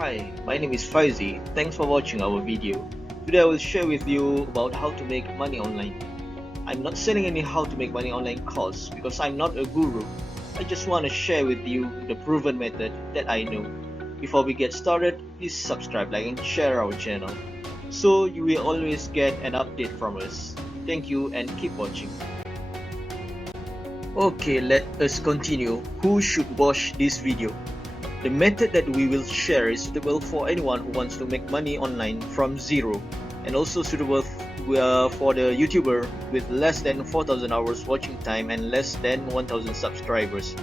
Hi, my name is Faizi. Thanks for watching our video. Today I will share with you about how to make money online. I'm not selling any how to make money online course because I'm not a guru. I just want to share with you the proven method that I know. Before we get started, please subscribe, like and share our channel so you will always get an update from us. Thank you and keep watching. Okay, let us continue. Who should watch this video? The method that we will share is suitable for anyone who wants to make money online from zero, and also suitable for the YouTuber with less than 4,000 hours watching time and less than 1,000 subscribers,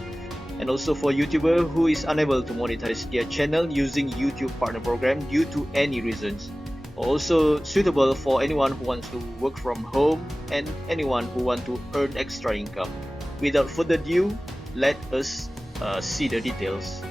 and also for YouTuber who is unable to monetize their channel using YouTube partner program due to any reasons. Also suitable for anyone who wants to work from home and anyone who wants to earn extra income. Without further ado, let us see the details.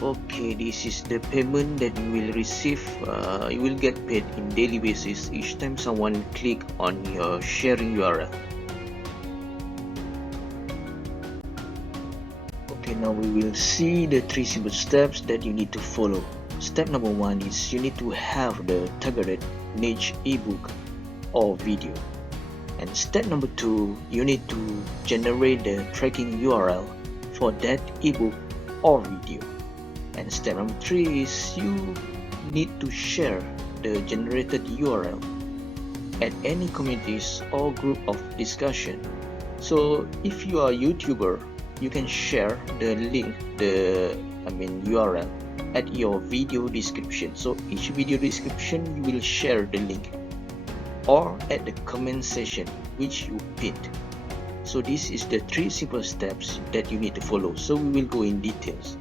Okay, this is the payment that you will receive. You will get paid in daily basis each time someone click on your sharing URL. Okay, now we will see the 3 simple steps that you need to follow. Step number 1 is you need to have the targeted niche ebook or video. And step number 2, you need to generate the tracking URL for that ebook or video. And step number 3 is you need to share the generated URL at any communities or group of discussion. So if you are a YouTuber, you can share the link, URL at your video description. So each video description you will share the link, or at the comment section which you pinned. So this is the 3 simple steps that you need to follow. So we will go in details.